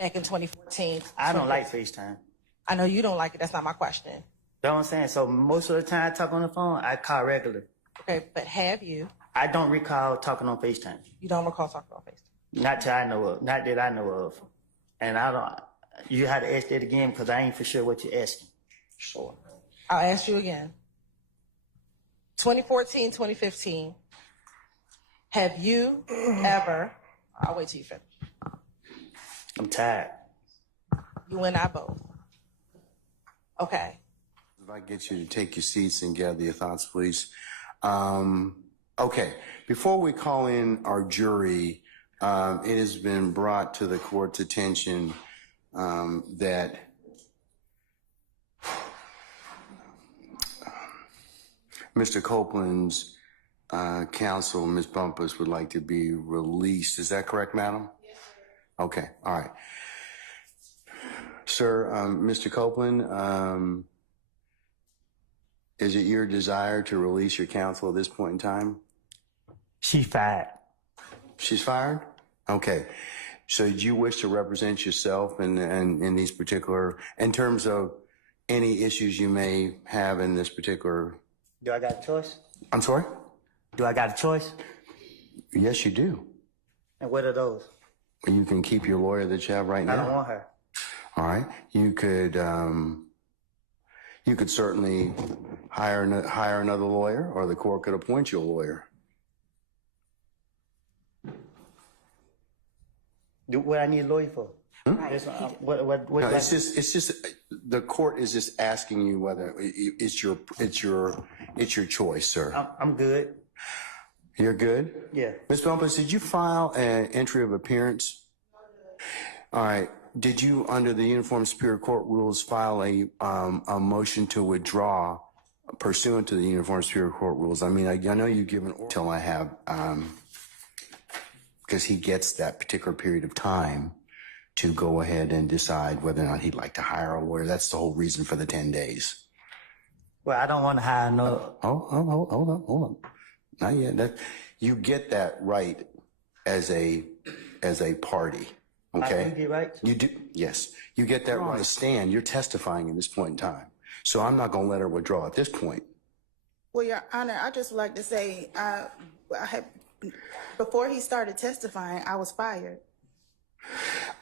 back in 2014. I don't like FaceTime. I know you don't like it. That's not my question. Know what I'm saying? So most of the time I talk on the phone, I call regular. Okay, but have you? I don't recall talking on FaceTime. You don't recall talking on FaceTime? Not that I know of. Not that I know of. And I don't. You had to ask that again because I ain't for sure what you're asking. Sure. I'll ask you again. 2014, 2015. Have you ever? I'll wait till you finish. I'm tired. You and I both. Okay. If I get you to take your seats and gather your thoughts, please. Okay, before we call in our jury, it has been brought to the court's attention that Mr. Copeland's counsel, Ms. Bumpus, would like to be released. Is that correct, madam? Yes, sir. Okay, all right. Sir, Mr. Copeland, is it your desire to release your counsel at this point in time? She fired. She's fired? Okay. So do you wish to represent yourself in these particular, in terms of any issues you may have in this particular? Do I got a choice? I'm sorry? Do I got a choice? Yes, you do. And what are those? You can keep your lawyer that you have right now. I don't want her. All right. You could certainly hire another lawyer, or the court could appoint you a lawyer. What I need a lawyer for? Right. What No, it's just the court is just asking you whether it's your choice, sir. I'm good. You're good? Yeah. Ms. Bumpus, did you file an entry of appearance? All right. Did you, under the Uniform Superior Court rules, file a motion to withdraw pursuant to the Uniform Superior Court rules? I mean, I know you've given till I have, because he gets that particular period of time to go ahead and decide whether or not he'd like to hire a lawyer. That's the whole reason for the 10 days. Well, I don't want to hire no. Hold on. Not yet. You get that right as a party. Okay. I do get right. You do. Yes. You get that right to stand. You're testifying at this point in time. So I'm not going to let her withdraw at this point. Well, Your Honor, I just would like to say, before he started testifying, I was fired.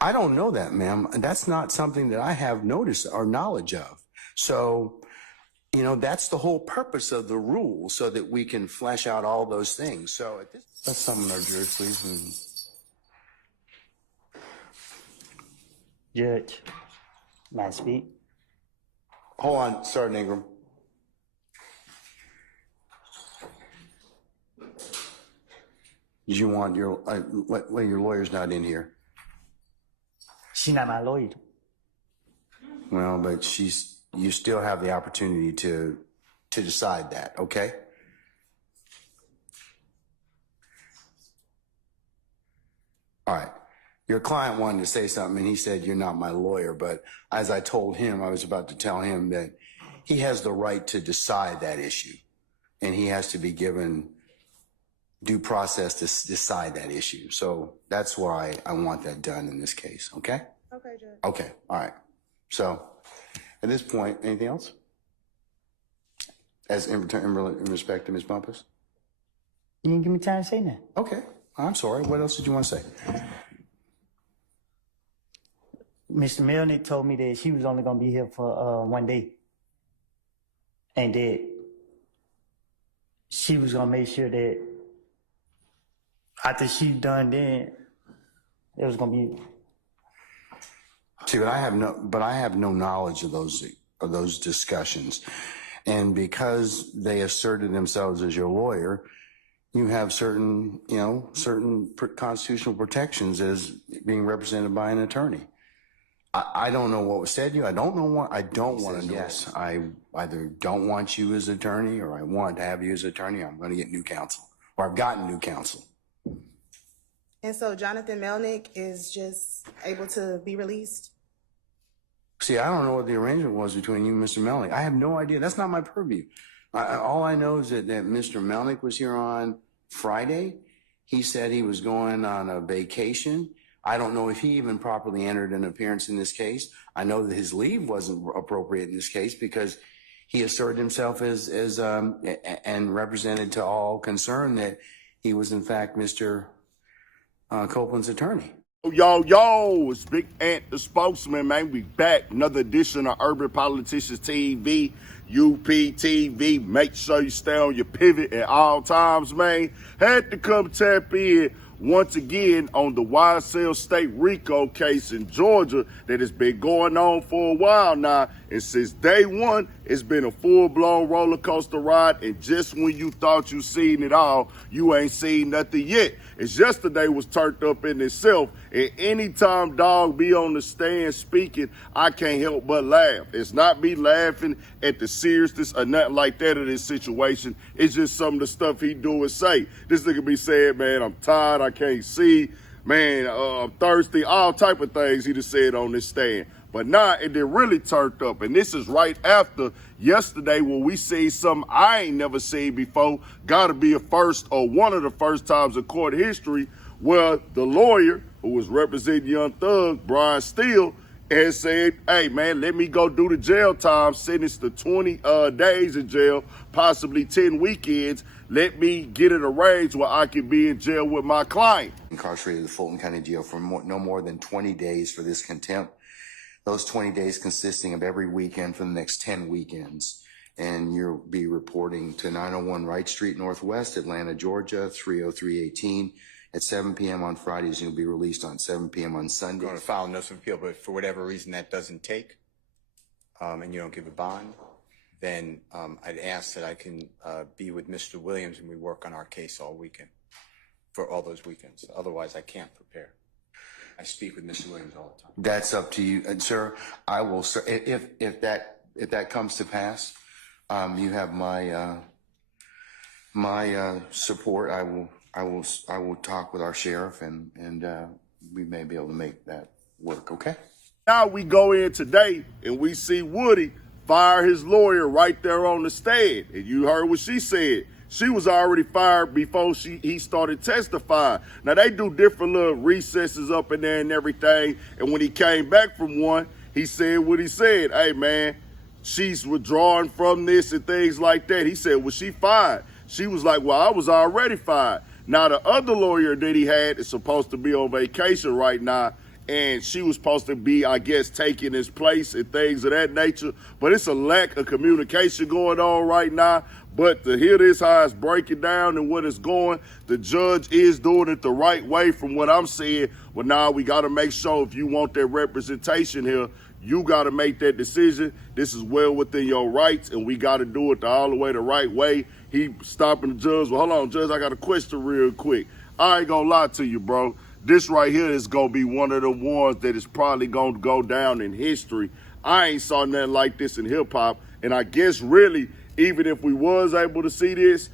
I don't know that, ma'am. That's not something that I have notice or knowledge of. So, that's the whole purpose of the rule, so that we can flesh out all those things. So let's summon our jury, please. Judge, may I speak? Hold on, Sergeant Ingram. Did you want your lawyer's not in here? She not my lawyer. Well, but you still have the opportunity to decide that, okay? All right. Your client wanted to say something, and he said, you're not my lawyer. But as I told him, I was about to tell him that he has the right to decide that issue, and he has to be given due process to decide that issue. So that's why I want that done in this case, okay? Okay, Judge. Okay, all right. So at this point, anything else? As in respect to Ms. Bumpus? You didn't give me time to say that. Okay, I'm sorry. What else did you want to say? Mr. Melnick told me that she was only going to be here for 1 day. And that she was going to make sure that after she's done, then it was going to be. See, but I have no knowledge of those discussions. And because they asserted themselves as your lawyer, you have certain constitutional protections as being represented by an attorney. I don't know what was said to you. I don't want to know. Yes, I either don't want you as attorney, or I want to have you as attorney. I'm going to get new counsel, or I've gotten new counsel. And so Jonathan Melnick is just able to be released? See, I don't know what the arrangement was between you and Mr. Melnick. I have no idea. That's not my purview. All I know is that Mr. Melnick was here on Friday. He said he was going on a vacation. I don't know if he even properly entered an appearance in this case. I know that his leave wasn't appropriate in this case because he asserted himself and represented to all concerned that he was in fact Mr. Copeland's attorney. Yo, it's Big Ant, the spokesman, man. We back. Another edition of Urban Politicians TV, UPTV. Make sure you stay on your pivot at all times, man. Had to come tap in once again on the YSL State Rico case in Georgia that has been going on for a while now. And since day one, it's been a full-blown roller coaster ride. And just when you thought you seen it all, you ain't seen nothing yet. As yesterday was turned up in itself. And anytime dog be on the stand speaking, I can't help but laugh. It's not me laughing at the seriousness or nothing like that of this situation. It's just some of the stuff he do and say. This nigga be saying, man, I'm tired, I can't see, man, I'm thirsty, all type of things he just said on this stand. But nah, it did really turned up. And this is right after yesterday when we see something I ain't never seen before. Gotta be a first or one of the first times in court history where the lawyer who was representing Young Thug, Brian Steele, has said, hey, man, let me go do the jail time, sentenced to 20 days in jail, possibly 10 weekends. Let me get it arranged where I can be in jail with my client. Incarcerated in the Fulton County Jail for no more than 20 days for this contempt. Those 20 days consisting of every weekend for the next 10 weekends. And you'll be reporting to 901 Wright Street Northwest, Atlanta, Georgia, 30318 at 7 p.m. on Fridays. You'll be released on 7 p.m. on Sundays. Going to file a notice of appeal, but for whatever reason that doesn't take, and you don't give a bond, then I'd ask that I can be with Mr. Williams and we work on our case all weekend, for all those weekends. Otherwise, I can't prepare. I speak with Mr. Williams all the time. That's up to you, and sir. I will, sir. If that comes to pass, you have my support. I will talk with our sheriff, and we may be able to make that work. Okay. Now we go in today and we see Woody fire his lawyer right there on the stand, and you heard what she said. She was already fired before he started testifying. Now, they do different little recesses up in there and everything. And when he came back from one, he said what he said. Hey, man, she's withdrawing from this and things like that. He said, was she fired? She was like, well, I was already fired. Now, the other lawyer that he had is supposed to be on vacation right now. And she was supposed to be, I guess, taking his place and things of that nature. But it's a lack of communication going on right now. But to hear this, how it's breaking down and what it's going, the judge is doing it the right way from what I'm seeing. Well, now we got to make sure if you want that representation here, you got to make that decision. This is well within your rights, and we got to do it all the way the right way. He stopping the judge. Well, hold on, Judge, I got a question real quick. I ain't going to lie to you, bro. This right here is going to be one of the ones that is probably going to go down in history. I ain't saw nothing like this in hip-hop, and I guess really, even if we was able to see this,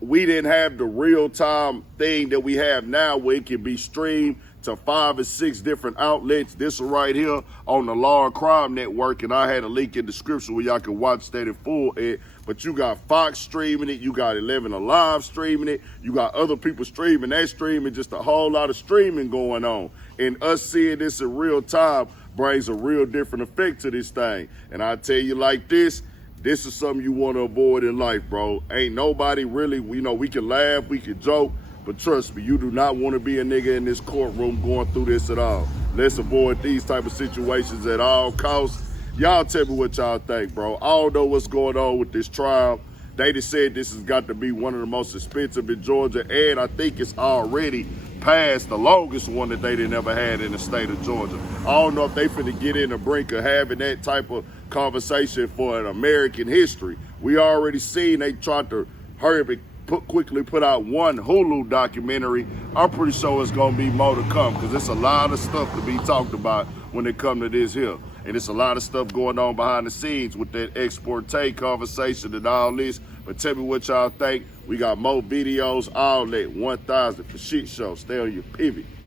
we didn't have the real-time thing that we have now where it can be streamed to 5 or 6 different outlets. This one right here on the Law and Crime Network, and I had a link in the description where y'all can watch that in full. But you got Fox streaming it, you got 11 Alive streaming it, you got other people streaming that streaming, just a whole lot of streaming going on. And us seeing this in real time brings a real different effect to this thing. And I tell you like this is something you want to avoid in life, bro. Ain't nobody really, we can laugh, we can joke, but trust me, you do not want to be a nigga in this courtroom going through this at all. Let's avoid these type of situations at all costs. Y'all tell me what y'all think, bro. I don't know what's going on with this trial. They just said this has got to be one of the most expensive in Georgia, and I think it's already past the longest one that they didn't ever had in the state of Georgia. I don't know if they finna get in the brink of having that type of conversation for an American history. We already seen they tried to hurry up and quickly put out one Hulu documentary. I'm pretty sure it's gonna be more to come because there's a lot of stuff to be talked about when it come to this here. And it's a lot of stuff going on behind the scenes with that export-take conversation and all this. But tell me what y'all think. We got more videos, all that 1000 for shit show. Stay on your pivot.